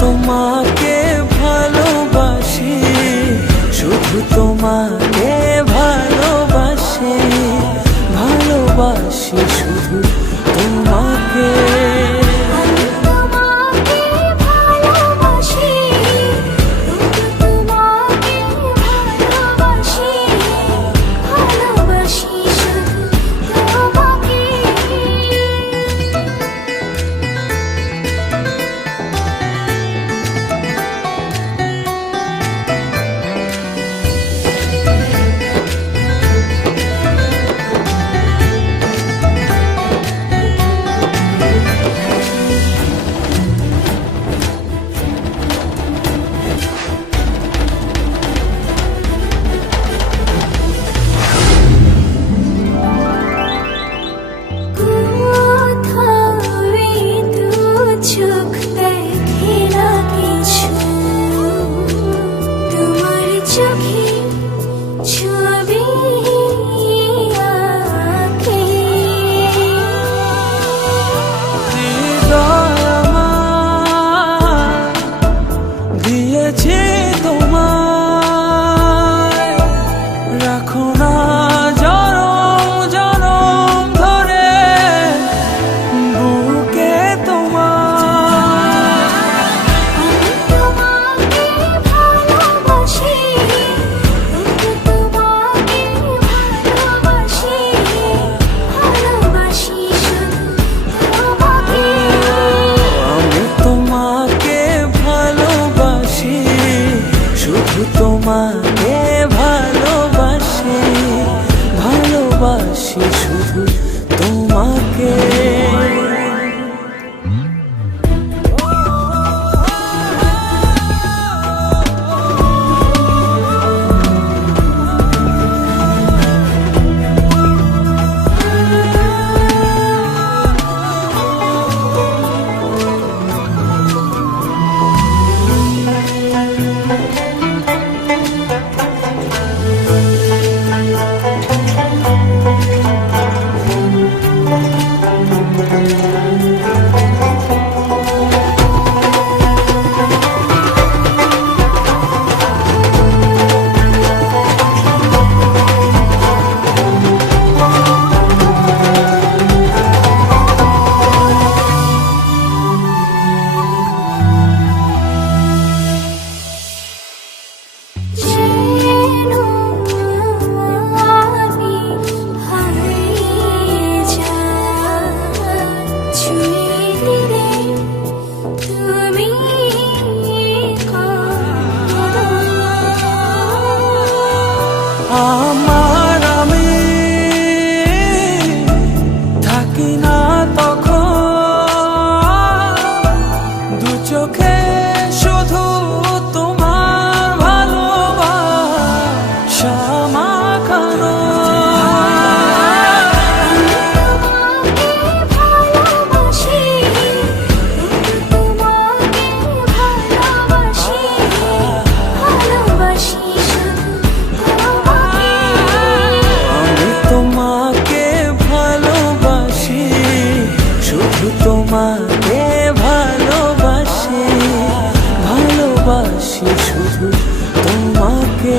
তোমাকে ভালোবাসি শুধু তোমাকে শুধু তোমাকে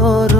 lloro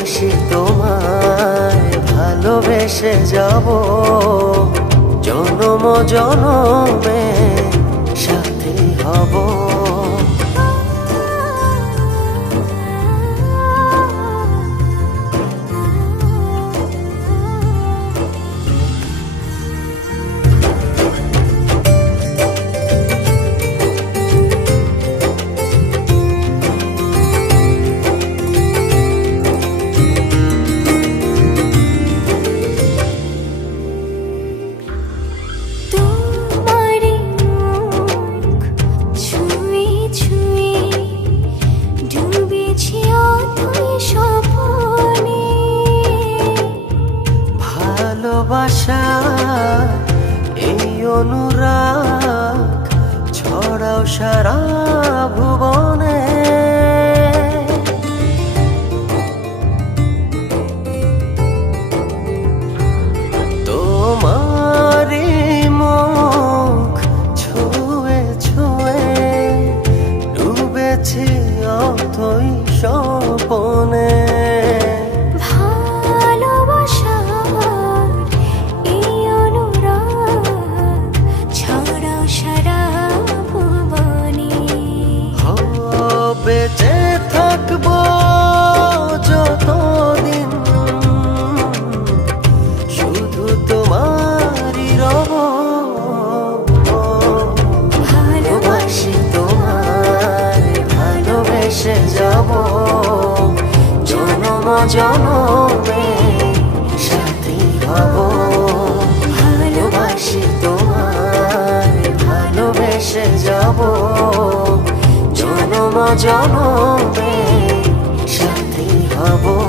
ভালোবাসি তোমায় ভালোবেসে যাব। জনম জনমে সাথী হব। সারা জনমে সাথী হব। ভালোবাসি তোমার ভালোবেসে যাব। জনম জনমে সাথী হব।